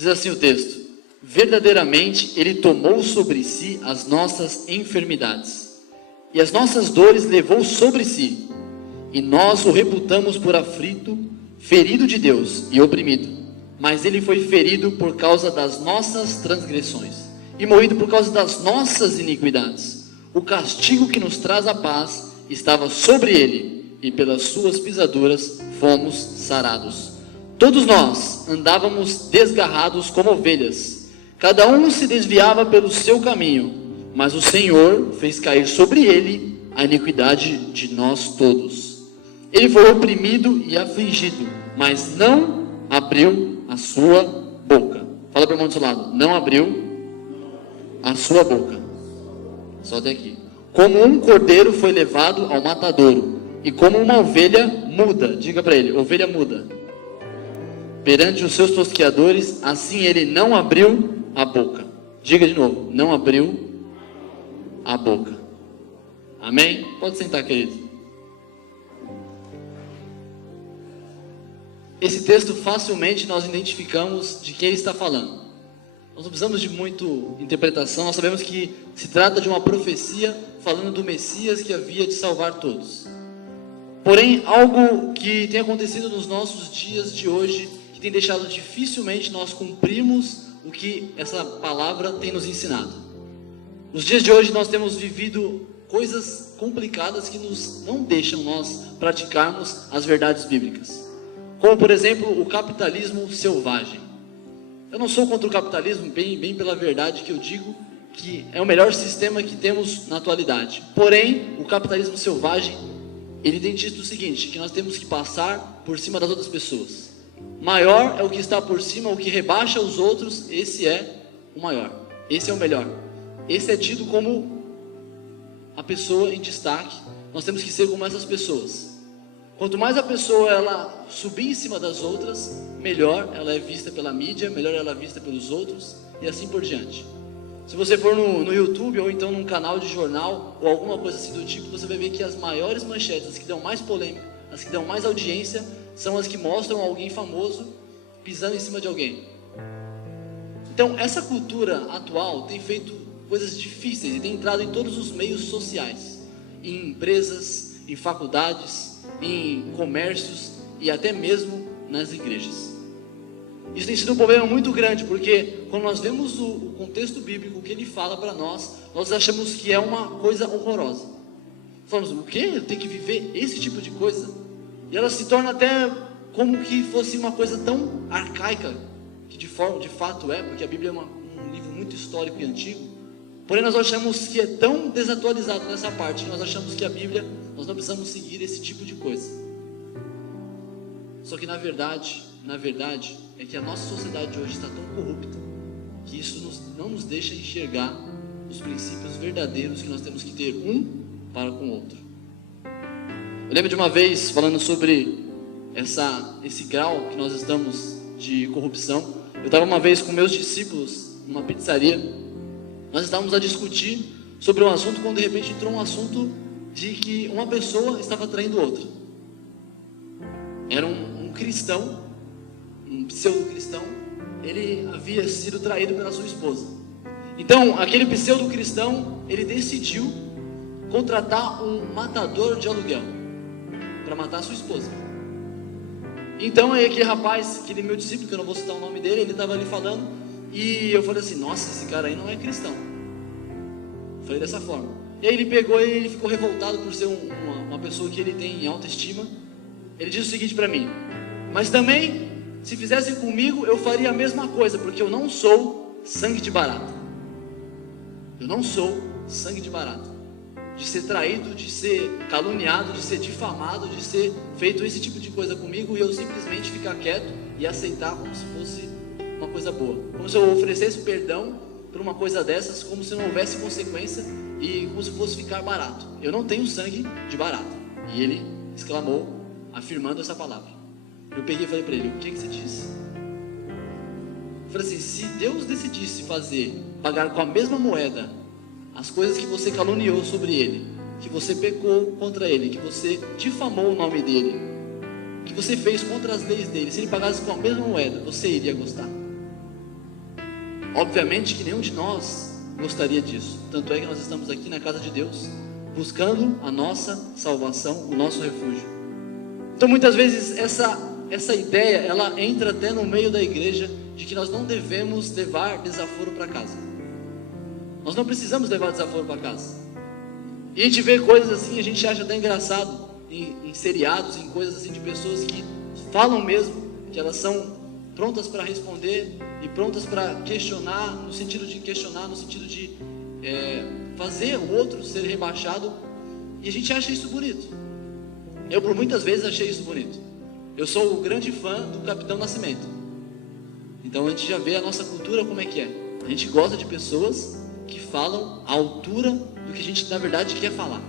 Diz assim o texto: verdadeiramente Ele tomou sobre si as nossas enfermidades, e as nossas dores levou sobre si, e nós o reputamos por aflito, ferido de Deus e oprimido. Mas Ele foi ferido por causa das nossas transgressões, e moído por causa das nossas iniquidades. O castigo que nos traz a paz estava sobre Ele, e pelas suas pisaduras fomos sarados. Todos nós andávamos desgarrados como ovelhas, cada um se desviava pelo seu caminho, mas o Senhor fez cair sobre ele a iniquidade de nós todos. Ele foi oprimido e afligido, mas não abriu a sua boca. Fala para o irmão do seu lado: não abriu a sua boca. Só até aqui. Como um cordeiro foi levado ao matadouro, e como uma ovelha muda, diga para ele: ovelha muda, perante os seus tosqueadores, assim ele não abriu a boca. Diga de novo: não abriu a boca. Amém? Pode sentar, querido. Esse texto facilmente nós identificamos de quem ele está falando. Nós não precisamos de muita interpretação. Nós sabemos que se trata de uma profecia falando do Messias que havia de salvar todos. Porém, algo que tem acontecido nos nossos dias de hoje, que tem deixado dificilmente nós cumprirmos o que essa palavra tem nos ensinado. Nos dias de hoje nós temos vivido coisas complicadas que não deixam nós praticarmos as verdades bíblicas. Como, por exemplo, o capitalismo selvagem. Eu não sou contra o capitalismo, bem pela verdade que eu digo que é o melhor sistema que temos na atualidade. Porém, o capitalismo selvagem, ele tem dito o seguinte, que nós temos que passar por cima das outras pessoas. Maior é o que está por cima, o que rebaixa os outros, esse é o maior, esse é o melhor. Esse é tido como a pessoa em destaque. Nós temos que ser como essas pessoas. Quanto mais a pessoa ela subir em cima das outras, melhor ela é vista pela mídia, melhor ela é vista pelos outros, e assim por diante. Se você for no YouTube, ou então num canal de jornal, ou alguma coisa assim do tipo, você vai ver que as maiores manchetes, as que dão mais polêmica, as que dão mais audiência, são as que mostram alguém famoso pisando em cima de alguém. Então, essa cultura atual tem feito coisas difíceis e tem entrado em todos os meios sociais, em empresas, em faculdades, em comércios e até mesmo nas igrejas. Isso tem sido um problema muito grande, porque quando nós vemos o contexto bíblico, o que ele fala para nós, nós achamos que é uma coisa horrorosa. Falamos: o quê? Eu tenho que viver esse tipo de coisa? E ela se torna até como que fosse uma coisa tão arcaica, que de fato é, porque a Bíblia é um livro muito histórico e antigo. Porém, nós achamos que é tão desatualizado nessa parte, que nós achamos que a Bíblia, nós não precisamos seguir esse tipo de coisa. Só que na verdade, é que a nossa sociedade de hoje está tão corrupta, que isso não nos deixa enxergar os princípios verdadeiros que nós temos que ter um para com o outro. Eu lembro de uma vez, falando sobre esse grau que nós estamos de corrupção. Eu estava uma vez com meus discípulos numa pizzaria. Nós estávamos a discutir sobre um assunto, quando de repente entrou um assunto de que uma pessoa estava traindo outra. Era um cristão, um pseudo-cristão, ele havia sido traído pela sua esposa. Então, aquele pseudo-cristão, ele decidiu contratar um matador de aluguel para matar a sua esposa. Então, aí aquele rapaz, aquele meu discípulo, que eu não vou citar o nome dele, ele estava ali falando, e eu falei assim: nossa, esse cara aí não é cristão. Falei dessa forma. E aí ele pegou e ele ficou revoltado por ser uma pessoa que ele tem em autoestima. Ele disse o seguinte para mim: mas também, se fizessem comigo, eu faria a mesma coisa, porque eu não sou sangue de barata. Eu não sou sangue de barata. De ser traído, de ser caluniado, de ser difamado, de ser feito esse tipo de coisa comigo, e eu simplesmente ficar quieto e aceitar como se fosse uma coisa boa, como se eu oferecesse perdão por uma coisa dessas, como se não houvesse consequência e como se fosse ficar barato. Eu não tenho sangue de barata. E ele exclamou, afirmando essa palavra. Eu peguei e falei para ele: o que você disse? Eu falei assim: se Deus decidisse pagar com a mesma moeda as coisas que você caluniou sobre ele, que você pecou contra ele, que você difamou o nome dele, que você fez contra as leis dele, se ele pagasse com a mesma moeda, você iria gostar? Obviamente que nenhum de nós gostaria disso. Tanto é que nós estamos aqui na casa de Deus, buscando a nossa salvação, o nosso refúgio. Então muitas vezes essa ideia, ela entra até no meio da igreja, de que nós não devemos levar desaforo para casa. Nós não precisamos levar desaforo para casa. E a gente vê coisas assim, a gente acha até engraçado, em seriados, em coisas assim, de pessoas que falam mesmo, que elas são prontas para responder e prontas para questionar, no sentido de fazer o outro ser rebaixado, e a gente acha isso bonito. Eu por muitas vezes achei isso bonito. Eu sou o grande fã do Capitão Nascimento. Então a gente já vê a nossa cultura como é que é. A gente gosta de pessoas que falam à altura do que a gente na verdade quer falar.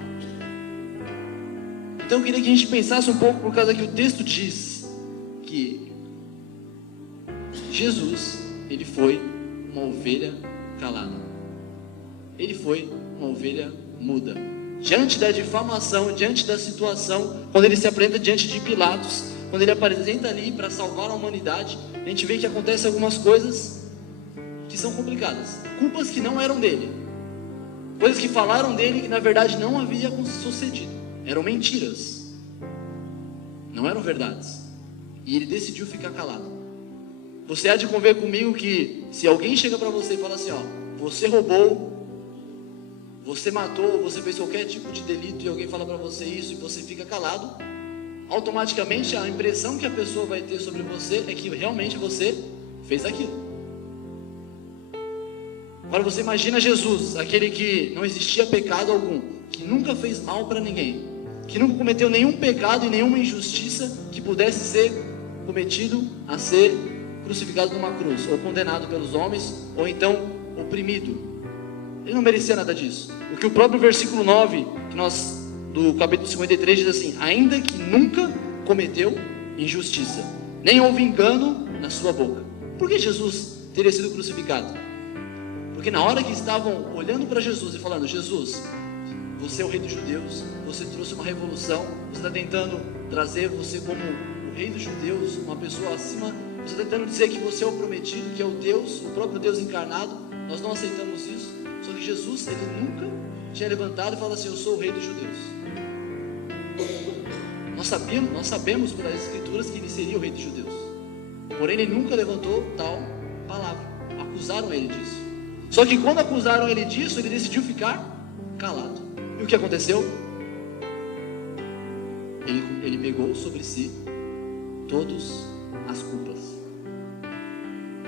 Então eu queria que a gente pensasse um pouco, por causa que o texto diz que Jesus, ele foi uma ovelha calada. Ele foi uma ovelha muda. Diante da difamação, diante da situação, quando ele se apresenta diante de Pilatos, quando ele apresenta ali para salvar a humanidade, a gente vê que acontecem algumas coisas que são complicadas. Culpas que não eram dele. Coisas que falaram dele que na verdade não havia sucedido. Eram mentiras. Não eram verdades. E ele decidiu ficar calado. Você há de conver comigo que se alguém chega para você e fala assim, ó, você roubou, você matou, você fez qualquer tipo de delito, e alguém fala para você isso e você fica calado, automaticamente a impressão que a pessoa vai ter sobre você é que realmente você fez aquilo. Agora você imagina Jesus, aquele que não existia pecado algum, que nunca fez mal para ninguém, que nunca cometeu nenhum pecado e nenhuma injustiça que pudesse ser cometido a ser crucificado numa cruz, ou condenado pelos homens, ou então oprimido. Ele não merecia nada disso. O que o próprio versículo 9 do capítulo 53 diz assim: ainda que nunca cometeu injustiça, nem houve engano na sua boca. Por que Jesus teria sido crucificado? Porque na hora que estavam olhando para Jesus e falando, Jesus, você é o rei dos judeus, você trouxe uma revolução, você está tentando trazer você como o rei dos judeus, uma pessoa acima, você está tentando dizer que você é o prometido, que é o Deus, o próprio Deus encarnado. Nós não aceitamos isso. Só que Jesus, ele nunca tinha levantado e falado assim, eu sou o rei dos judeus. Nós sabemos pelas escrituras que ele seria o rei dos judeus. Porém, ele nunca levantou tal palavra. Acusaram ele disso. Só que quando acusaram ele disso, ele decidiu ficar calado. E o que aconteceu? Ele pegou sobre si todas as culpas.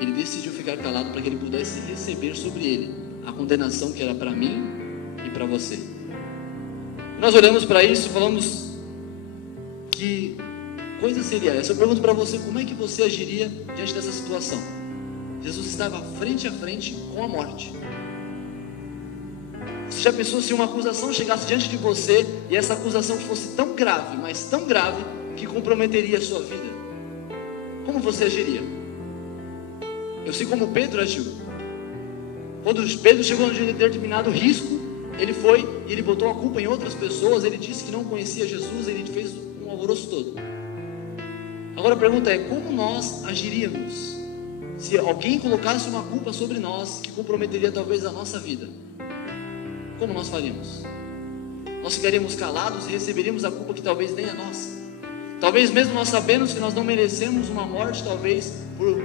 Ele decidiu ficar calado para que ele pudesse receber sobre ele a condenação que era para mim e para você. Nós olhamos para isso e falamos, que coisa seria essa? Eu pergunto para você, como é que você agiria diante dessa situação? Jesus estava frente a frente com a morte. Você já pensou se uma acusação chegasse diante de você, e essa acusação fosse tão grave, mas tão grave, que comprometeria a sua vida? Como você agiria? Eu sei como Pedro agiu. Quando Pedro chegou num determinado risco, ele foi e ele botou a culpa em outras pessoas. Ele disse que não conhecia Jesus, ele fez um alvoroço todo. Agora a pergunta é, como nós agiríamos se alguém colocasse uma culpa sobre nós, que comprometeria talvez a nossa vida? Como nós faríamos? Nós ficaríamos calados e receberíamos a culpa que talvez nem é nossa? Talvez mesmo nós sabemos que nós não merecemos uma morte, talvez por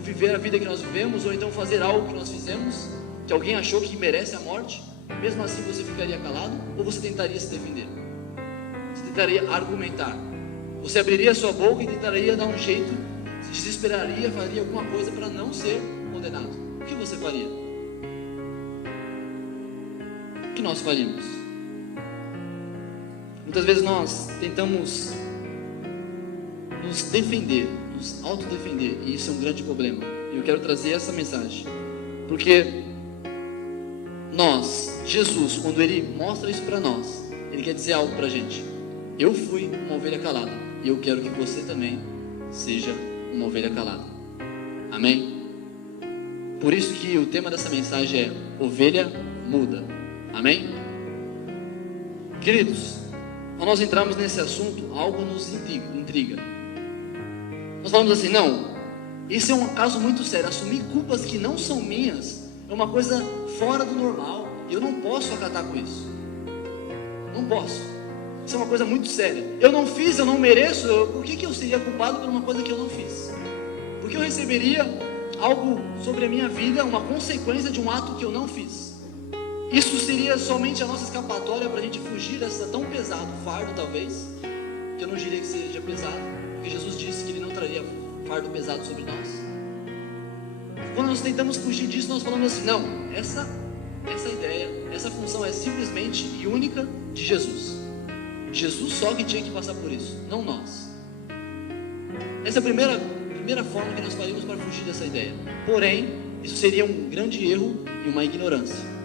viver a vida que nós vivemos, ou então fazer algo que nós fizemos, que alguém achou que merece a morte. Mesmo assim você ficaria calado, ou você tentaria se defender? Você tentaria argumentar? Você abriria a sua boca e tentaria dar um jeito, se desesperaria, faria alguma coisa para não ser condenado? O que você faria? O que nós faríamos? Muitas vezes nós tentamos nos defender, nos autodefender, e isso é um grande problema. E eu quero trazer essa mensagem, porque Jesus, quando ele mostra isso para nós, ele quer dizer algo para a gente. Eu fui uma ovelha calada, e eu quero que você também seja uma ovelha calada. Amém? Por isso que o tema dessa mensagem é ovelha muda. Amém? Queridos, quando nós entramos nesse assunto, algo nos intriga. Nós falamos assim, não, Esse é um caso muito sério. Assumir culpas que não são minhas é uma coisa fora do normal. Eu não posso acatar com isso. Não posso. Isso é uma coisa muito séria. Eu não fiz, eu não mereço. Por que eu seria culpado por uma coisa que eu não fiz? Porque eu receberia algo sobre a minha vida, uma consequência de um ato que eu não fiz. Isso seria somente a nossa escapatória para a gente fugir dessa tão pesado fardo, talvez. Que eu não diria que seja pesado, porque Jesus disse que Ele não traria fardo pesado sobre nós. Quando nós tentamos fugir disso, nós falamos assim: não, essa ideia, essa função é simplesmente e única de Jesus. Jesus só que tinha que passar por isso, não nós. Essa é a primeira forma que nós faríamos para fugir dessa ideia. Porém, isso seria um grande erro e uma ignorância.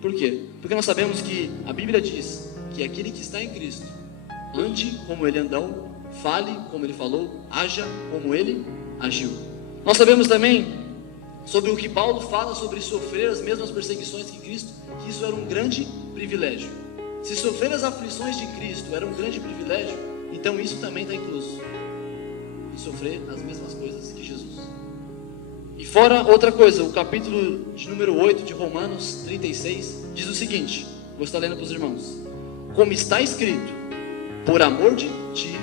Por quê? Porque nós sabemos que a Bíblia diz que aquele que está em Cristo ande como Ele andou, fale como Ele falou, haja como Ele agiu. Nós sabemos também sobre o que Paulo fala sobre sofrer as mesmas perseguições que Cristo, que isso era um grande privilégio. Se sofrer as aflições de Cristo era um grande privilégio, então isso também está incluso em sofrer as mesmas coisas que Jesus. E fora outra coisa, o capítulo de número 8 de Romanos 36 diz o seguinte, vou estar lendo para os irmãos: como está escrito, por amor de ti,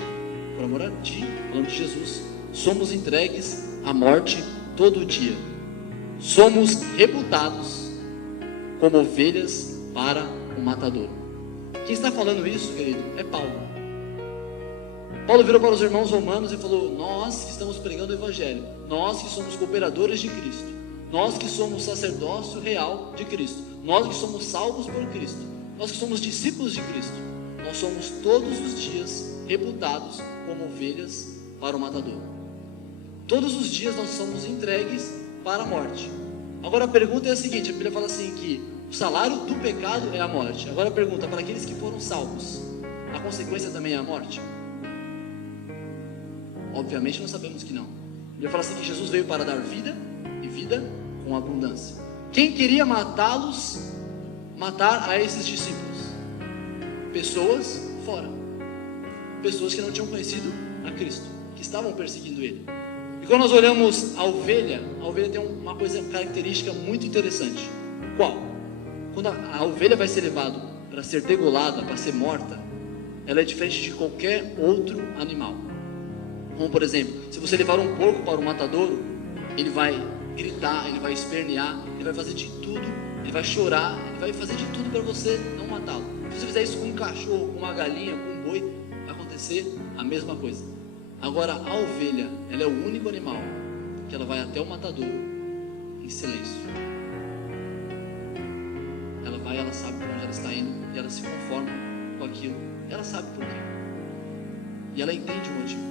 falando de Jesus, somos entregues à morte todo dia, somos reputados como ovelhas para o matador. Quem está falando isso, querido, é Paulo. Paulo virou para os irmãos romanos e falou: nós que estamos pregando o Evangelho, nós que somos cooperadores de Cristo, nós que somos sacerdócio real de Cristo, nós que somos salvos por Cristo, nós que somos discípulos de Cristo, nós somos todos os dias reputados como ovelhas para o matador. Todos os dias nós somos entregues para a morte. Agora a pergunta é a seguinte: a Bíblia fala assim que o salário do pecado é a morte. Agora a pergunta: para aqueles que foram salvos, a consequência também é a morte? Obviamente nós sabemos que não. Ele fala assim que Jesus veio para dar vida e vida com abundância. Quem queria matar a esses discípulos? Pessoas fora, pessoas que não tinham conhecido a Cristo, que estavam perseguindo Ele. E quando nós olhamos a ovelha tem uma característica muito interessante. Qual? Quando a ovelha vai ser levada para ser degolada, para ser morta, ela é diferente de qualquer outro animal. Como por exemplo, se você levar um porco para o matadouro, ele vai gritar, ele vai espernear, ele vai fazer de tudo, ele vai chorar, ele vai fazer de tudo para você não matá-lo. Se você fizer isso com um cachorro, com uma galinha, com um boi, vai acontecer a mesma coisa. Agora a ovelha, ela é o único animal que ela vai até o matadouro em silêncio. Ela vai, ela sabe para onde ela está indo e ela se conforma com aquilo. Ela sabe por quê. E ela entende o motivo.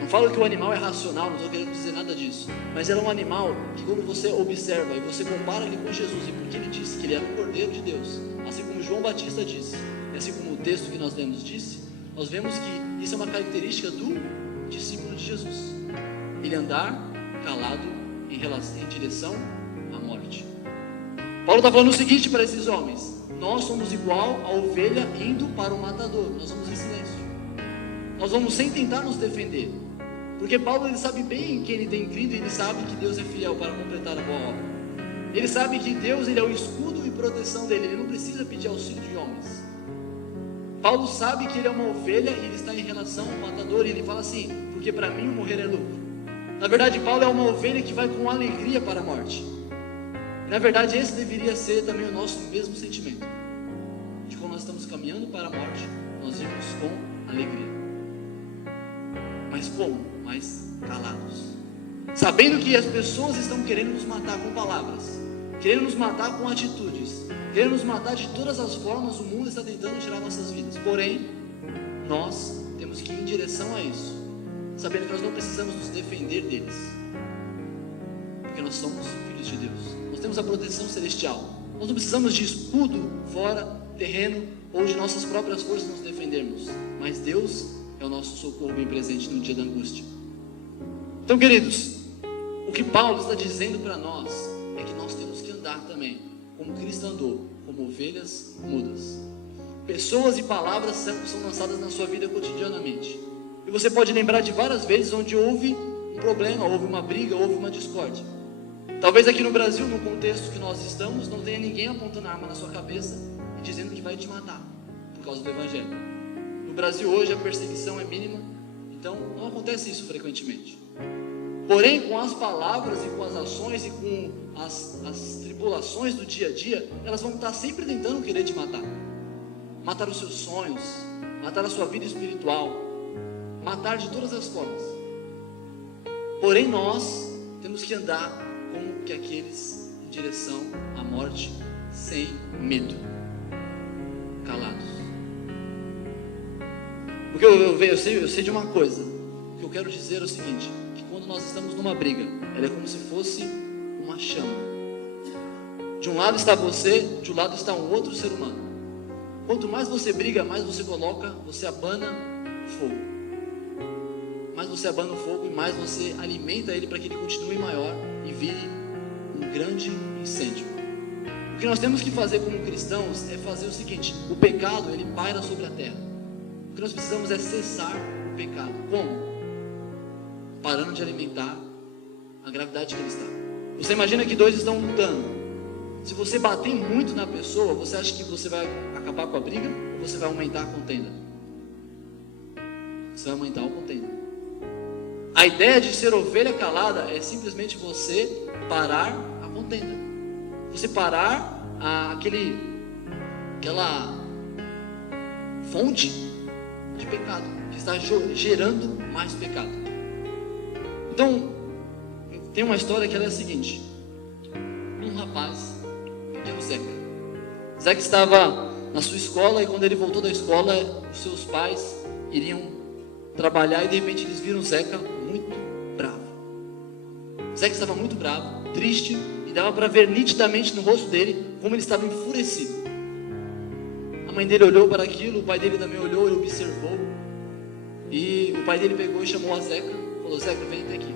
Não falo que o animal é racional, não estou querendo dizer nada disso, mas ela é um animal que quando você observa e você compara ele com Jesus, e porque ele disse que ele era o Cordeiro de Deus, assim como João Batista disse, e assim como o texto que nós lemos disse, nós vemos que isso é uma característica do discípulo de Jesus. Ele andar calado em direção à morte. Paulo está falando o seguinte para esses homens: nós somos igual a ovelha indo para o matador. Nós vamos em silêncio. Nós vamos sem tentar nos defender. Porque Paulo, ele sabe bem que ele tem crido, e ele sabe que Deus é fiel para completar a boa obra. Ele sabe que Deus, ele é o escudo e proteção dele. Ele não precisa pedir auxílio de homens. Paulo sabe que ele é uma ovelha e ele está em relação ao matador. E ele fala assim: porque para mim o morrer é lucro. Na verdade, Paulo é uma ovelha que vai com alegria para a morte. Na verdade, esse deveria ser também o nosso mesmo sentimento. De quando nós estamos caminhando para a morte, nós vamos com alegria. Mas como? Mas calados. Sabendo que as pessoas estão querendo nos matar com palavras, querendo nos matar com atitudes, querendo nos matar de todas as formas. O mundo está tentando tirar nossas vidas. Porém, nós temos que ir em direção a isso, sabendo que nós não precisamos nos defender deles, porque nós somos filhos de Deus. Nós temos a proteção celestial. Nós não precisamos de escudo fora, terreno, ou de nossas próprias forças nos defendermos. Mas Deus é o nosso socorro bem presente no dia da angústia. Então, queridos, o que Paulo está dizendo para nós é que nós temos que andar também como Cristo andou, como ovelhas mudas. Pessoas e palavras são lançadas na sua vida cotidianamente. E você pode lembrar de várias vezes onde houve um problema, houve uma briga, houve uma discórdia. Talvez aqui no Brasil, no contexto que nós estamos, não tenha ninguém apontando a arma na sua cabeça e dizendo que vai te matar por causa do Evangelho. No Brasil hoje a perseguição é mínima, então não acontece isso frequentemente. Porém, com as palavras e com as ações e com as tribulações do dia a dia, elas vão estar sempre tentando querer te matar. Matar os seus sonhos, matar a sua vida espiritual, matar de todas as formas. Porém, nós temos que andar como que aqueles em direção à morte, sem medo, calados. Porque eu sei de uma coisa. O que eu quero dizer é o seguinte: que quando nós estamos numa briga, ela é como se fosse uma chama. De um lado está você, de um lado está um outro ser humano. Quanto mais você briga, mais você abana o fogo. Mais você abana o fogo e mais você alimenta ele para que ele continue maior e vire um grande incêndio. O que nós temos que fazer como cristãos é fazer o seguinte: o pecado, ele paira sobre a terra. O que nós precisamos é cessar o pecado. Como? Parando de alimentar a gravidade que ele está. Você imagina que dois estão lutando. Se você bater muito na pessoa, você acha que você vai acabar com a briga ou você vai aumentar a contenda? Você vai aumentar a contenda. A ideia de ser ovelha calada é simplesmente você parar a contenda. Você parar aquela fonte de pecado que está gerando mais pecado. Então, tem uma história que ela é a seguinte: um rapaz, pequeno Zeca estava na sua escola, e quando ele voltou da escola, os seus pais iriam trabalhar e de repente eles viram Zeca muito bravo. Zeca estava muito bravo, triste, e dava para ver nitidamente no rosto dele como ele estava enfurecido. A mãe dele olhou para aquilo, o pai dele também olhou, ele observou, e o pai dele pegou e chamou a Zeca, falou: Zeca, vem até aqui.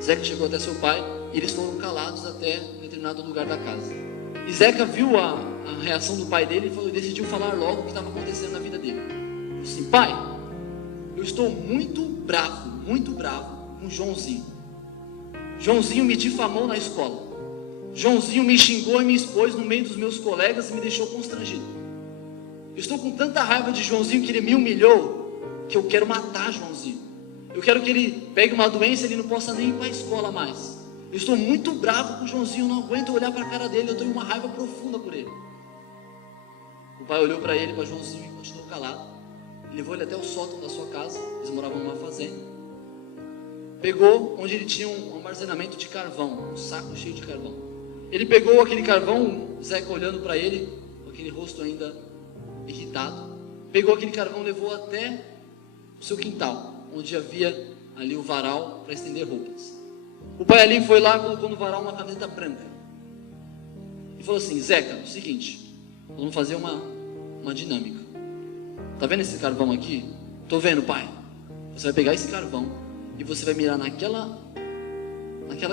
Zeca chegou até seu pai e eles foram calados até um determinado lugar da casa. E Zeca viu a reação do pai dele e decidiu falar logo o que estava acontecendo na vida dele. Ele falou assim: pai, eu estou muito bravo com Joãozinho. Joãozinho me difamou na escola. Joãozinho me xingou e me expôs no meio dos meus colegas e me deixou constrangido. Eu estou com tanta raiva de Joãozinho que ele me humilhou, que eu quero matar Joãozinho. Eu quero que ele pegue uma doença e ele não possa nem ir para a escola mais. Eu estou muito bravo com o Joãozinho, não aguento olhar para a cara dele, eu tenho uma raiva profunda por ele. O pai olhou para ele, para Joãozinho, e continuou calado. Levou ele até o sótão da sua casa, eles moravam numa fazenda. Pegou onde ele tinha um armazenamento de carvão, um saco cheio de carvão. Ele pegou aquele carvão, Zeca olhando para ele, com aquele rosto ainda irritado. Pegou aquele carvão, levou até o seu quintal, onde havia ali o varal para estender roupas. O pai ali foi lá, colocou no varal uma camiseta branca e falou assim: Zeca, é o seguinte, vamos fazer uma dinâmica. Tá vendo esse carvão aqui? Tô vendo, pai. Você vai pegar esse carvão e você vai mirar naquela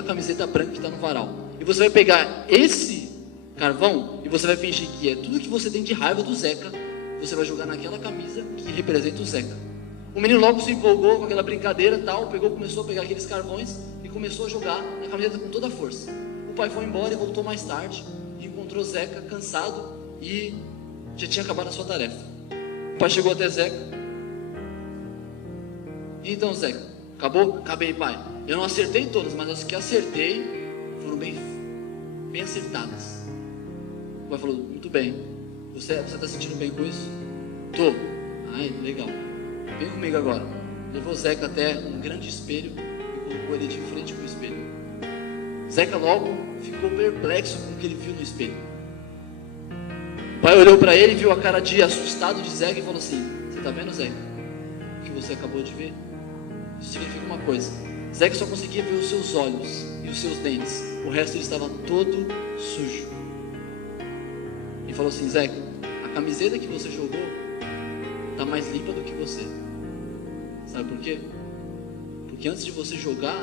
camiseta branca que está no varal. E você vai pegar esse carvão e você vai fingir que é tudo que você tem de raiva do Zeca. Você vai jogar naquela camisa que representa o Zeca. O menino logo se empolgou com aquela brincadeira e tal, começou a pegar aqueles carvões e começou a jogar na camiseta com toda a força. O pai foi embora e voltou mais tarde e encontrou Zeca cansado e já tinha acabado a sua tarefa. O pai chegou até Zeca: e então, Zeca, acabou? Acabei, pai. Eu não acertei todas, mas as que acertei foram bem acertadas. O pai falou: muito bem. Você está sentindo bem com isso? Tô. Ai, legal. Vem comigo agora. Levou Zeca até um grande espelho e colocou ele de frente com o espelho. Zeca logo ficou perplexo com o que ele viu no espelho. O pai olhou para ele, viu a cara de assustado de Zeca e falou assim: você está vendo, Zeca? O que você acabou de ver? Isso significa uma coisa: Zeca só conseguia ver os seus olhos e os seus dentes. O resto ele estava todo sujo. E falou assim: Zeca, a camiseta que você jogou está mais limpa do que você. Sabe por quê? Porque antes de você jogar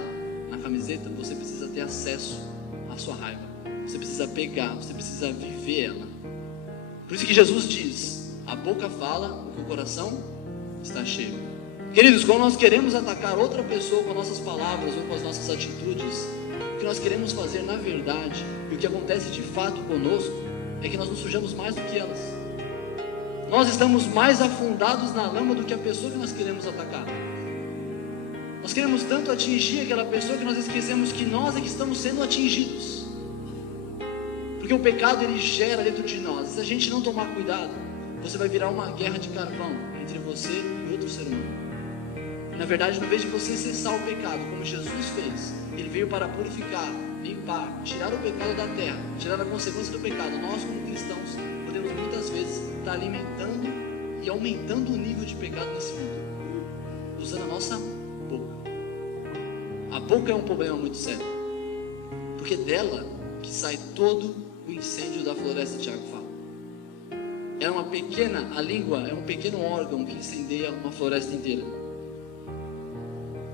na camiseta, você precisa ter acesso à sua raiva. Você precisa pegar, você precisa viver ela. Por isso que Jesus diz: a boca fala o que o coração está cheio. Queridos, quando nós queremos atacar outra pessoa com as nossas palavras ou com as nossas atitudes, o que nós queremos fazer na verdade, e o que acontece de fato conosco, é que nós nos sujamos mais do que elas. Nós estamos mais afundados na lama do que a pessoa que nós queremos atacar. Nós queremos tanto atingir aquela pessoa que nós esquecemos que nós é que estamos sendo atingidos. Porque o pecado ele gera dentro de nós. Se a gente não tomar cuidado, você vai virar uma guerra de carvão entre você e outro ser humano. Na verdade, no vez de você cessar o pecado, como Jesus fez, Ele veio para purificar, limpar, tirar o pecado da terra, tirar a consequência do pecado. Nós, como cristãos, podemos muitas vezes estar alimentando e aumentando o nível de pecado nesse mundo, usando a nossa boca. A boca é um problema muito sério, porque dela que sai todo o incêndio da floresta. Tiago fala. A língua é um pequeno órgão que incendeia uma floresta inteira.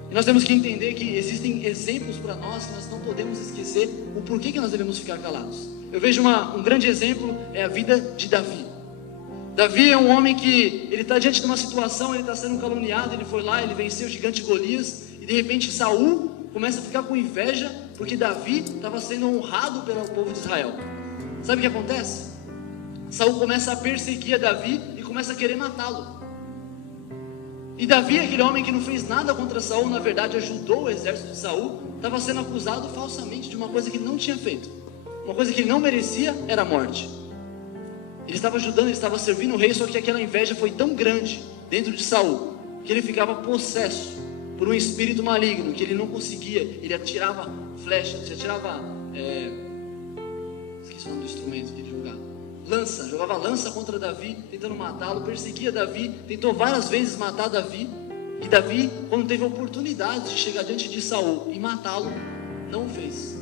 E nós temos que entender que existem exemplos para nós que nós não podemos esquecer o porquê que nós devemos ficar calados. Eu vejo um grande exemplo, é a vida de Davi. Davi é um homem que ele está diante de uma situação, ele está sendo caluniado, ele foi lá, ele venceu o gigante Golias, e de repente Saul começa a ficar com inveja, porque Davi estava sendo honrado pelo povo de Israel. Sabe o que acontece? Saul começa a perseguir a Davi e começa a querer matá-lo. E Davi, aquele homem que não fez nada contra Saul, na verdade ajudou o exército de Saul, estava sendo acusado falsamente de uma coisa que ele não tinha feito. Uma coisa que ele não merecia era a morte. Ele estava ajudando, ele estava servindo o rei, só que aquela inveja foi tão grande dentro de Saul, que ele ficava possesso por um espírito maligno, que ele não conseguia, ele atirava flechas, esqueci o nome do instrumento que ele jogava, jogava lança contra Davi, tentando matá-lo, perseguia Davi, tentou várias vezes matar Davi, e Davi, quando teve a oportunidade de chegar diante de Saul e matá-lo, não o fez,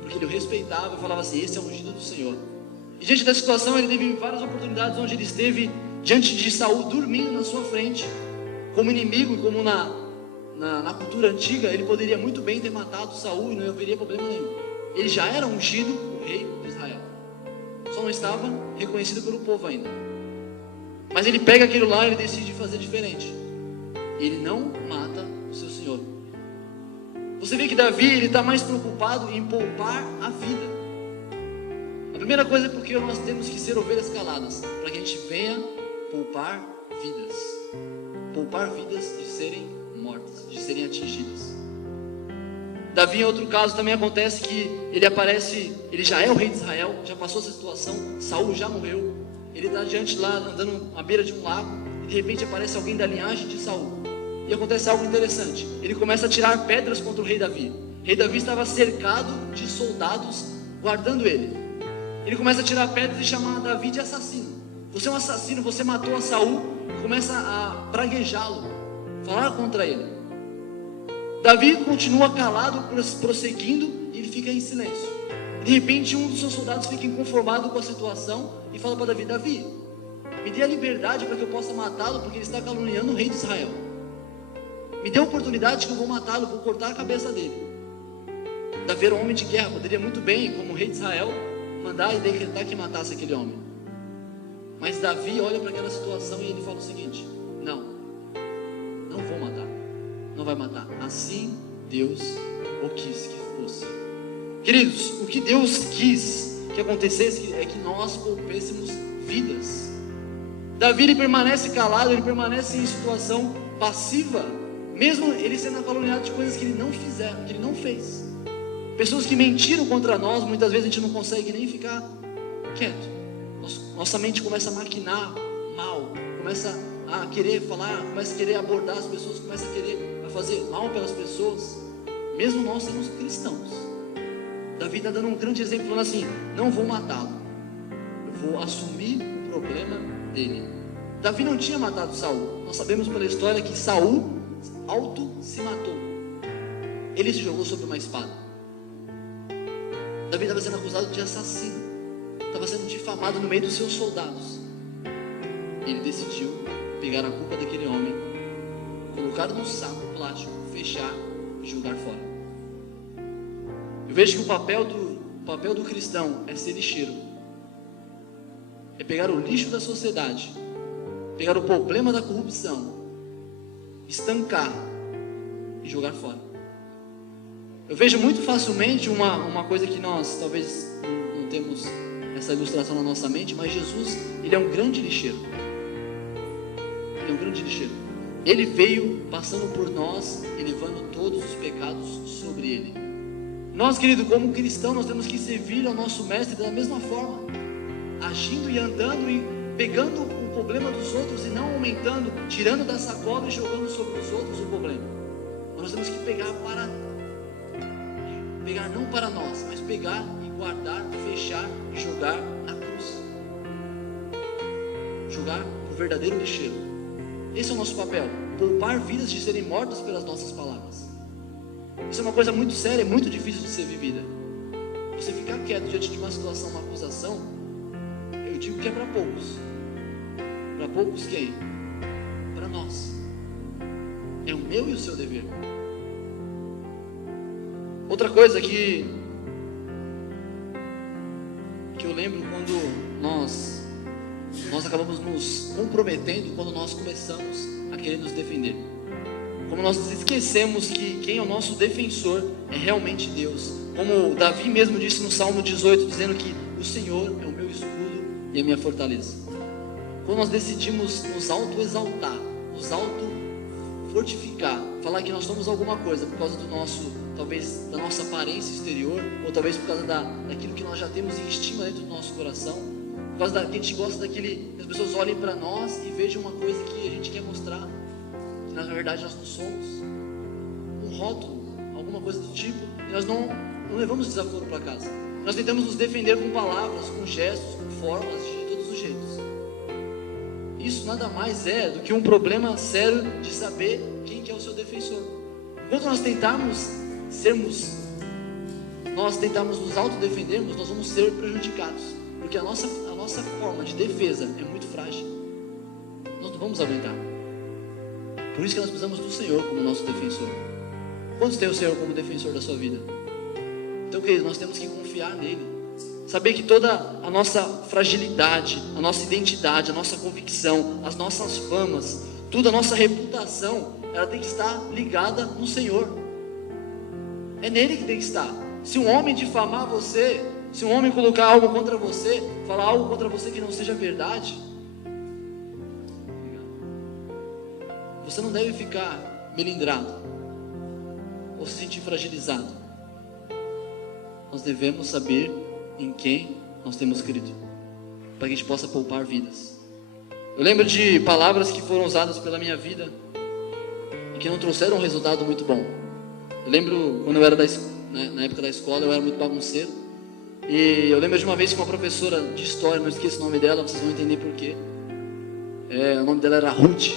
porque ele o respeitava e falava assim: esse é o ungido do Senhor. E diante da situação, ele teve várias oportunidades onde ele esteve diante de Saul, dormindo na sua frente, como inimigo, e como na cultura antiga, ele poderia muito bem ter matado Saul e não haveria problema nenhum. Ele já era ungido, o rei de Israel, só não estava reconhecido pelo povo ainda. Mas ele pega aquilo lá e ele decide fazer diferente. Ele não mata o seu senhor. Você vê que Davi, ele está mais preocupado em poupar a vida. A primeira coisa é porque nós temos que ser ovelhas caladas, para que a gente venha poupar vidas. Poupar vidas de serem mortas, de serem atingidas. Davi, em outro caso, também acontece que ele já é o rei de Israel, já passou essa situação, Saul já morreu, ele está diante lá, andando à beira de um lago, e de repente aparece alguém da linhagem de Saul, e acontece algo interessante, ele começa a tirar pedras contra o rei Davi. O rei Davi estava cercado de soldados, guardando ele. Ele começa a tirar pedras e chamar Davi de assassino. Você é um assassino, você matou a Saul, e começa a praguejá-lo, falar contra ele. Davi continua calado, prosseguindo, e ele fica em silêncio. De repente, um dos seus soldados fica inconformado com a situação e fala para Davi: Davi, me dê a liberdade para que eu possa matá-lo, porque ele está caluniando o rei de Israel. Me dê a oportunidade que eu vou matá-lo, vou cortar a cabeça dele. Davi era um homem de guerra, poderia muito bem, como rei de Israel, mandar e decretar que matasse aquele homem. Mas Davi olha para aquela situação e ele fala o seguinte: não vou matar, não vai matar. Assim Deus o quis que fosse. Queridos, o que Deus quis que acontecesse é que nós poupêssemos vidas. Davi, ele permanece calado, ele permanece em situação passiva, mesmo ele sendo caluniado de coisas que ele não fizeram, que ele não fez. Pessoas que mentiram contra nós, muitas vezes a gente não consegue nem ficar quieto. Nossa mente começa a maquinar mal, começa a querer falar, começa a querer abordar as pessoas, começa a querer fazer mal pelas pessoas, mesmo nós somos cristãos. Davi está dando um grande exemplo, falando assim: não vou matá-lo, eu vou assumir o problema dele. Davi não tinha matado Saul. Nós sabemos pela história que Saul se matou. Ele se jogou sobre uma espada. Davi estava sendo acusado de assassino, estava sendo difamado no meio dos seus soldados. Ele decidiu pegar a culpa daquele homem, colocar num saco plástico, fechar e jogar fora. Eu vejo que o papel do cristão é ser lixeiro, é pegar o lixo da sociedade, pegar o problema da corrupção estancar e jogar fora. Eu vejo muito facilmente uma coisa que nós talvez não temos essa ilustração na nossa mente, mas Jesus, ele é um grande lixeiro. Ele é um grande lixeiro. Ele veio passando por nós e levando todos os pecados sobre ele. Nós, querido, como cristãos, nós temos que servir ao nosso mestre da mesma forma, agindo e andando e pegando o problema dos outros e não aumentando, tirando da sacola e jogando sobre os outros o problema. Nós temos que pegar não para nós, mas pegar e guardar, fechar e jogar na cruz. Jogar o verdadeiro lixeiro. Esse é o nosso papel, poupar vidas de serem mortas pelas nossas palavras. Isso é uma coisa muito séria, muito difícil de ser vivida. Você ficar quieto diante de uma situação, uma acusação, eu digo que é para poucos. Para poucos quem? Para nós. É o meu e o seu dever. Outra coisa que eu lembro quando nós acabamos nos comprometendo quando nós começamos a querer nos defender. Como nós esquecemos que quem é o nosso defensor é realmente Deus. Como Davi mesmo disse no Salmo 18, dizendo que o Senhor é o meu escudo e a minha fortaleza. Quando nós decidimos nos auto-exaltar, nos auto-fortificar, falar que nós somos alguma coisa por causa do nosso, talvez da nossa aparência exterior, ou talvez por causa daquilo que nós já temos em estima dentro do nosso coração, por causa que a gente gosta daquele, que as pessoas olhem para nós e vejam uma coisa que a gente quer mostrar, que na verdade nós não somos, um rótulo, alguma coisa do tipo, e nós não levamos desaforo para casa. Nós tentamos nos defender com palavras, com gestos, com formas, de todos os jeitos. Isso nada mais é do que um problema sério de saber quem que é o seu defensor. Enquanto nós tentarmos nos autodefendermos, nós vamos ser prejudicados, porque a nossa forma de defesa é muito frágil. Nós não vamos aguentar. Por isso que nós precisamos do Senhor como nosso defensor. Quantos tem o Senhor como defensor da sua vida? Então, queridos, nós temos que confiar nele. Saber que toda a nossa fragilidade, a nossa identidade, a nossa convicção, as nossas famas, toda a nossa reputação, ela tem que estar ligada no Senhor. É nele que tem que estar. Se um homem difamar você, se um homem colocar algo contra você, falar algo contra você que não seja verdade, você não deve ficar melindrado ou se sentir fragilizado. Nós devemos saber em quem nós temos crido, para que a gente possa poupar vidas. Eu lembro de palavras que foram usadas pela minha vida e que não trouxeram um resultado muito bom. Eu lembro quando eu era na época da escola, eu era muito bagunceiro. E eu lembro de uma vez que uma professora de história, não esqueço o nome dela, vocês vão entender porquê. O nome dela era Ruth.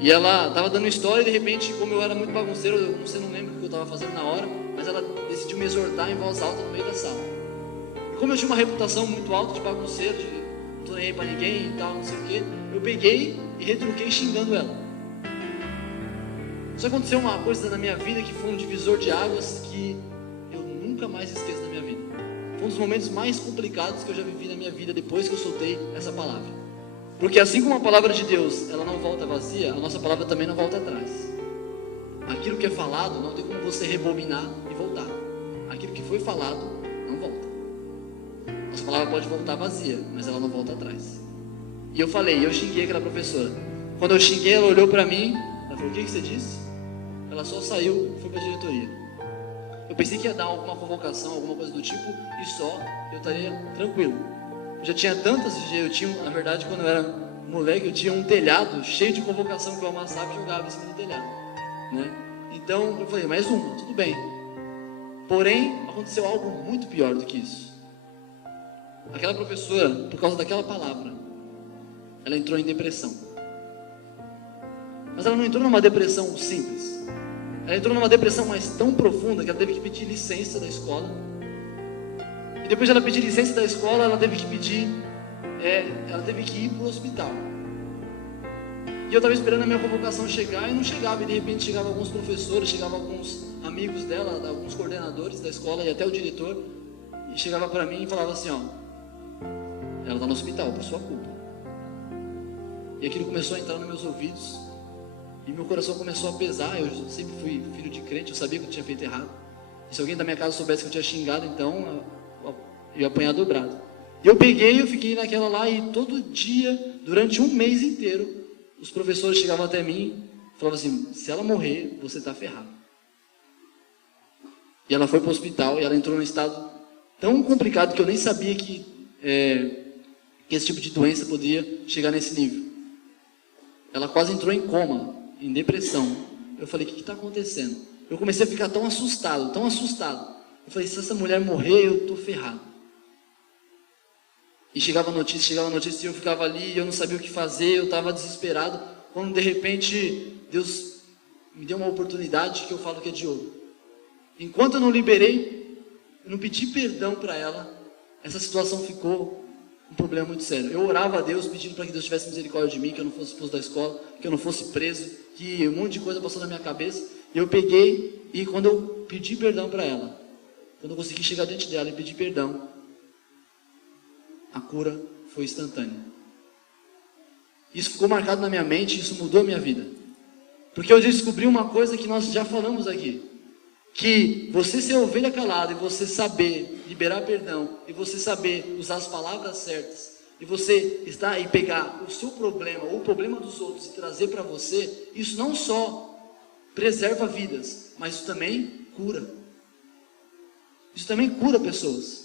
E ela estava dando história e de repente, como eu era muito bagunceiro, eu não lembro o que eu estava fazendo na hora, mas ela decidiu me exortar em voz alta no meio da sala. E como eu tinha uma reputação muito alta de bagunceiro, de não tô nem aí pra ninguém e tal, não sei o que, eu peguei e retruquei xingando ela. Só aconteceu uma coisa na minha vida que foi um divisor de águas que eu nunca mais esqueço na minha vida. Foi um dos momentos mais complicados que eu já vivi na minha vida depois que eu soltei essa palavra. Porque assim como a palavra de Deus, ela não volta vazia, a nossa palavra também não volta atrás. Aquilo que é falado, não tem como você rebobinar e voltar. Aquilo que foi falado, não volta. Nossa palavra pode voltar vazia, mas ela não volta atrás. E eu xinguei aquela professora. Quando eu xinguei, ela olhou para mim, ela falou: o que você disse? Ela só saiu e foi para a diretoria. Eu pensei que ia dar alguma convocação, alguma coisa do tipo, e só eu estaria tranquilo. Eu já tinha tantas, na verdade, quando eu era moleque, eu tinha um telhado cheio de convocação que eu amassava e jogava em cima do telhado, né? Então eu falei: mais uma, tudo bem. Porém, aconteceu algo muito pior do que isso. Aquela professora, por causa daquela palavra, ela entrou em depressão. Mas ela não entrou numa depressão simples. Ela entrou numa depressão mais tão profunda que ela teve que pedir licença da escola. E depois de ela pedir licença da escola, ela teve que ir para o hospital. E eu estava esperando a minha convocação chegar e não chegava. E de repente chegavam alguns professores, chegavam alguns amigos dela, alguns coordenadores da escola e até o diretor. E chegava para mim e falava assim: ó, ela está no hospital por sua culpa. E aquilo começou a entrar nos meus ouvidos. E meu coração começou a pesar. Eu sempre fui filho de crente, eu sabia que eu tinha feito errado. E se alguém da minha casa soubesse que eu tinha xingado, então eu ia apanhar dobrado. Eu peguei, eu fiquei naquela lá, e todo dia, durante um mês inteiro, os professores chegavam até mim e falavam assim: se ela morrer, você está ferrado. E ela foi para o hospital, e ela entrou num estado tão complicado que eu nem sabia que esse tipo de doença podia chegar nesse nível. Ela quase entrou em coma, em depressão. Eu falei: o que está acontecendo? Eu comecei a ficar tão assustado, tão assustado. Eu falei: se essa mulher morrer, eu estou ferrado. E chegava notícia, e eu ficava ali, e eu não sabia o que fazer, eu estava desesperado, quando de repente Deus me deu uma oportunidade que eu falo que é de ouro. Enquanto eu não liberei, eu não pedi perdão para ela, essa situação ficou um problema muito sério. Eu orava a Deus pedindo para que Deus tivesse misericórdia de mim, que eu não fosse expulso da escola, que eu não fosse preso, que um monte de coisa passou na minha cabeça. E eu peguei, e quando eu pedi perdão para ela, quando eu consegui chegar diante dela e pedir perdão, a cura foi instantânea. Isso ficou marcado na minha mente, isso mudou a minha vida. Porque eu descobri uma coisa que nós já falamos aqui. Que você ser ovelha calada e você saber liberar perdão, e você saber usar as palavras certas, e você estar e pegar o seu problema, ou o problema dos outros, e trazer para você, isso não só preserva vidas, mas isso também cura. Isso também cura pessoas.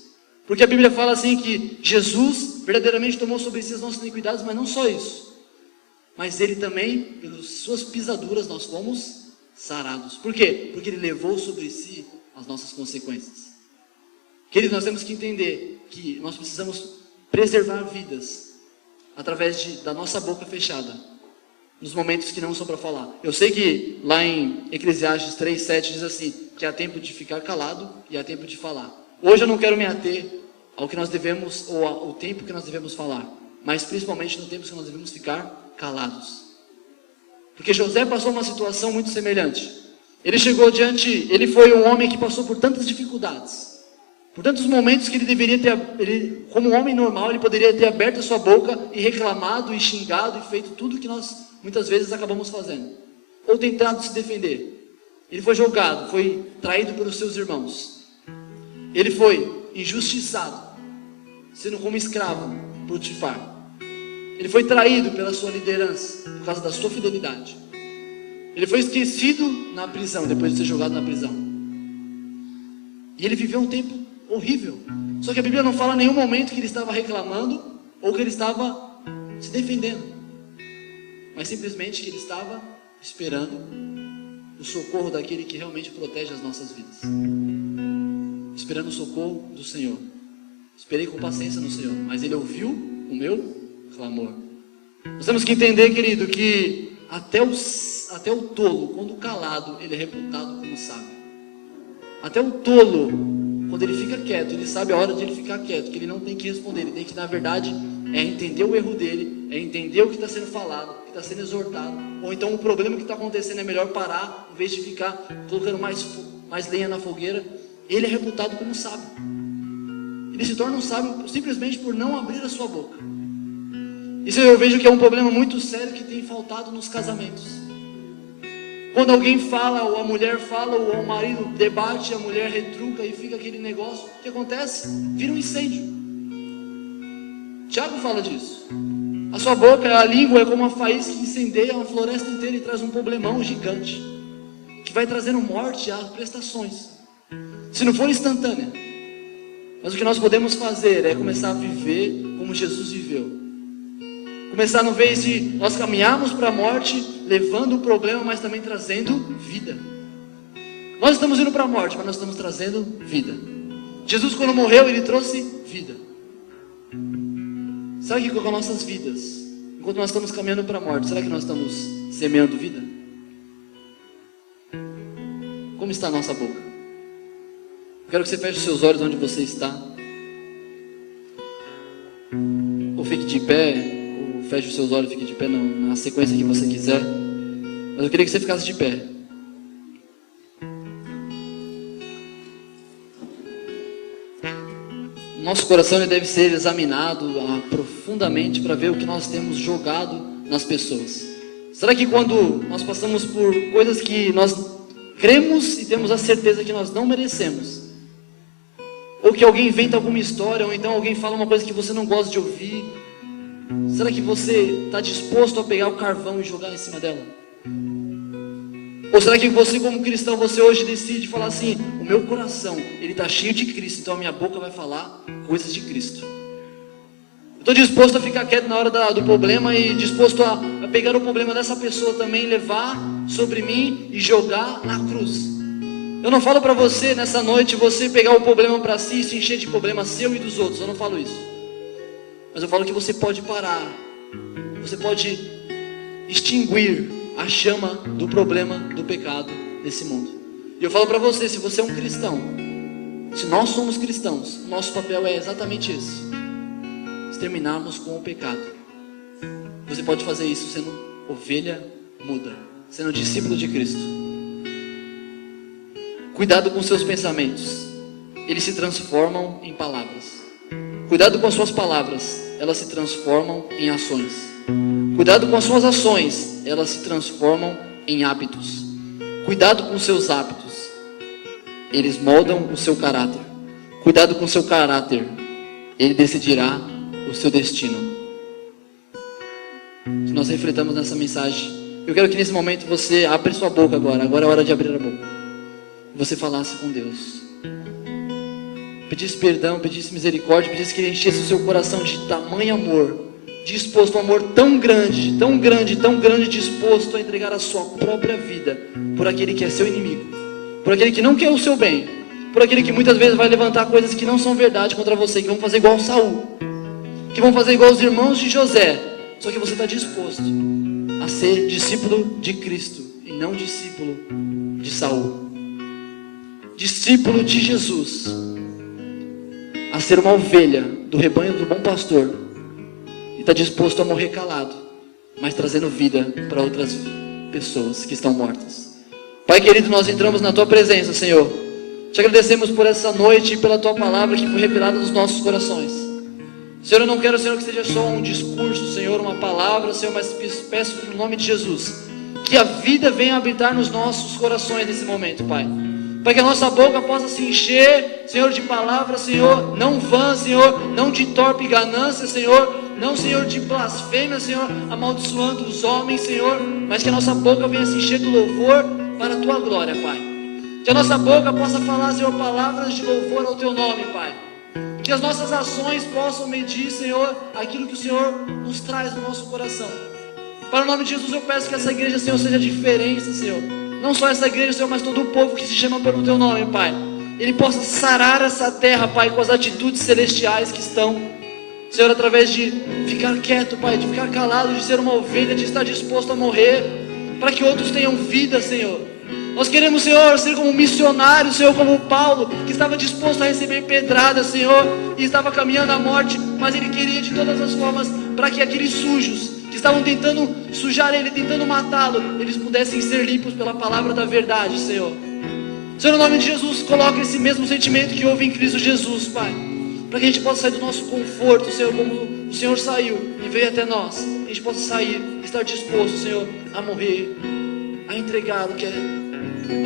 Porque a Bíblia fala assim que Jesus verdadeiramente tomou sobre si as nossas iniquidades, mas não só isso. Mas Ele também, pelas suas pisaduras, nós fomos sarados. Por quê? Porque Ele levou sobre si as nossas consequências. Queridos, nós temos que entender que nós precisamos preservar vidas através da nossa boca fechada, nos momentos que não são para falar. Eu sei que lá em Eclesiastes 3:7 diz assim, que há tempo de ficar calado e há tempo de falar. Hoje eu não quero me ater ao que nós devemos, ou ao tempo que nós devemos falar, mas principalmente no tempo que nós devemos ficar calados. Porque José passou uma situação muito semelhante. Ele foi um homem que passou por tantas dificuldades, por tantos momentos que ele deveria ter, como um homem normal, ele poderia ter aberto a sua boca e reclamado e xingado e feito tudo que nós muitas vezes acabamos fazendo, ou tentado se defender. Ele foi julgado, foi traído pelos seus irmãos. Ele foi injustiçado, sendo como escravo por Potifar. Ele foi traído pela sua liderança, por causa da sua fidelidade. Ele foi esquecido na prisão, depois de ser jogado na prisão. E ele viveu um tempo horrível. Só que a Bíblia não fala em nenhum momento que ele estava reclamando, ou que ele estava se defendendo. Mas simplesmente que ele estava esperando o socorro daquele que realmente protege as nossas vidas. Esperando o socorro do Senhor. Esperei com paciência no Senhor, mas Ele ouviu o meu clamor. Nós temos que entender, querido, que até o tolo, quando calado, ele é reputado como sábio. Até o tolo, quando ele fica quieto, ele sabe a hora de ele ficar quieto, que ele não tem que responder, ele tem que, na verdade, entender o erro dele, entender o que está sendo falado, o que está sendo exortado, ou então o problema que está acontecendo é melhor parar, em vez de ficar colocando mais lenha na fogueira. Ele é reputado como sábio. Ele se torna um sábio simplesmente por não abrir a sua boca. Isso eu vejo que é um problema muito sério que tem faltado nos casamentos. Quando alguém fala, ou a mulher fala, ou o marido debate, a mulher retruca e fica aquele negócio, o que acontece? Vira um incêndio. Tiago fala disso. A sua boca, a língua é como uma faísca que incendeia uma floresta inteira e traz um problemão gigante, que vai trazendo morte às prestações, se não for instantânea. Mas o que nós podemos fazer é começar a viver como Jesus viveu. Começar, no vez de nós caminharmos para a morte, levando o problema, mas também trazendo vida. Nós estamos indo para a morte, mas nós estamos trazendo vida. Jesus, quando morreu, Ele trouxe vida. Será que com as nossas vidas, enquanto nós estamos caminhando para a morte, será que nós estamos semeando vida? Como está a nossa boca? Eu quero que você feche os seus olhos onde você está. Ou fique de pé, ou feche os seus olhos e fique de pé na sequência que você quiser. Mas eu queria que você ficasse de pé. Nosso coração ele deve ser examinado profundamente para ver o que nós temos jogado nas pessoas. Será que quando nós passamos por coisas que nós cremos e temos a certeza que nós não merecemos, ou que alguém inventa alguma história, ou então alguém fala uma coisa que você não gosta de ouvir, será que você está disposto a pegar o carvão e jogar em cima dela? Ou será que você, como cristão, você hoje decide falar assim: o meu coração, ele está cheio de Cristo, então a minha boca vai falar coisas de Cristo. Eu estou disposto a ficar quieto na hora do problema e disposto a pegar o problema dessa pessoa também, levar sobre mim e jogar na cruz. Eu não falo para você nessa noite, você pegar o problema para si e se encher de problema seu e dos outros. Eu não falo isso. Mas eu falo que você pode parar. Você pode extinguir a chama do problema do pecado nesse mundo. E eu falo para você, se você é um cristão, se nós somos cristãos, o nosso papel é exatamente esse: exterminarmos com o pecado. Você pode fazer isso sendo ovelha muda, sendo discípulo de Cristo. Cuidado com seus pensamentos, eles se transformam em palavras. Cuidado com as suas palavras, elas se transformam em ações. Cuidado com as suas ações, elas se transformam em hábitos. Cuidado com seus hábitos, eles moldam o seu caráter. Cuidado com seu caráter, ele decidirá o seu destino. Se nós refletamos nessa mensagem, eu quero que nesse momento você abra sua boca agora. Agora é a hora de abrir a boca. Você falasse com Deus, pedisse perdão, pedisse misericórdia, pedisse que Ele enchesse o seu coração de tamanho amor, disposto a um amor tão grande, tão grande, tão grande, disposto a entregar a sua própria vida por aquele que é seu inimigo, por aquele que não quer o seu bem, por aquele que muitas vezes vai levantar coisas que não são verdade contra você, que vão fazer igual Saul, que vão fazer igual os irmãos de José. Só que você está disposto a ser discípulo de Cristo e não discípulo de Saul. Discípulo de Jesus, a ser uma ovelha do rebanho do bom pastor, e está disposto a morrer calado, mas trazendo vida para outras pessoas que estão mortas. Pai querido, nós entramos na Tua presença, Senhor. Te agradecemos por essa noite e pela Tua palavra que foi revelada nos nossos corações. Senhor, eu não quero, Senhor, que seja só um discurso, Senhor, uma palavra, Senhor, mas peço no nome de Jesus, que a vida venha habitar nos nossos corações nesse momento, Pai. Para que a nossa boca possa se encher, Senhor, de palavras, Senhor, não vãs, Senhor, não de torpe ganância, Senhor, não, Senhor, de blasfêmia, Senhor, amaldiçoando os homens, Senhor, mas que a nossa boca venha se encher do louvor para a Tua glória, Pai. Que a nossa boca possa falar, Senhor, palavras de louvor ao Teu nome, Pai. Que as nossas ações possam medir, Senhor, aquilo que o Senhor nos traz no nosso coração. Para o nome de Jesus eu peço que essa igreja, Senhor, seja diferença, Senhor. Não só essa igreja, Senhor, mas todo o povo que se chama pelo Teu nome, Pai. Ele possa sarar essa terra, Pai, com as atitudes celestiais que estão, Senhor, através de ficar quieto, Pai, de ficar calado, de ser uma ovelha, de estar disposto a morrer, para que outros tenham vida, Senhor. Nós queremos, Senhor, ser como missionário, Senhor, como Paulo, que estava disposto a receber pedradas, Senhor, e estava caminhando à morte, mas ele queria de todas as formas, para que aqueles sujos, que estavam tentando sujar ele, tentando matá-lo, eles pudessem ser limpos pela palavra da verdade, Senhor. Senhor, no nome de Jesus, coloca esse mesmo sentimento que houve em Cristo Jesus, Pai, para que a gente possa sair do nosso conforto, Senhor, como o Senhor saiu e veio até nós. Que a gente possa sair e estar disposto, Senhor, a morrer, a entregar o que é,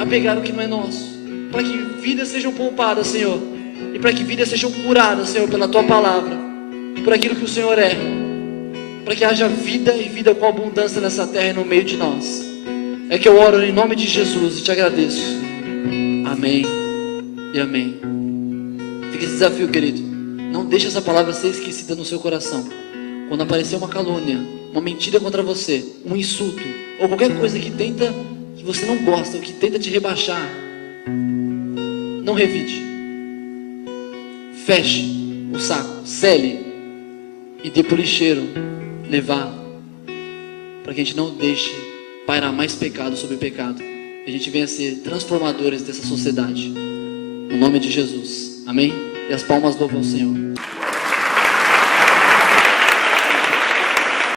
a pegar o que não é nosso, para que vidas sejam poupadas, Senhor, e para que vidas sejam curadas, Senhor, pela Tua palavra, por aquilo que o Senhor é, para que haja vida e vida com abundância nessa terra e no meio de nós. É que eu oro em nome de Jesus e te agradeço. Amém e amém. Fica esse desafio, querido. Não deixe essa palavra ser esquecida no seu coração. Quando aparecer uma calúnia, uma mentira contra você, um insulto, ou qualquer coisa que tenta, que você não gosta, ou que tenta te rebaixar, não revide. Feche o saco, sele e dê pro lixeiro levar, para que a gente não deixe pairar mais pecado sobre pecado, que a gente venha a ser transformadores dessa sociedade, no nome de Jesus, amém? E as palmas louvam ao Senhor.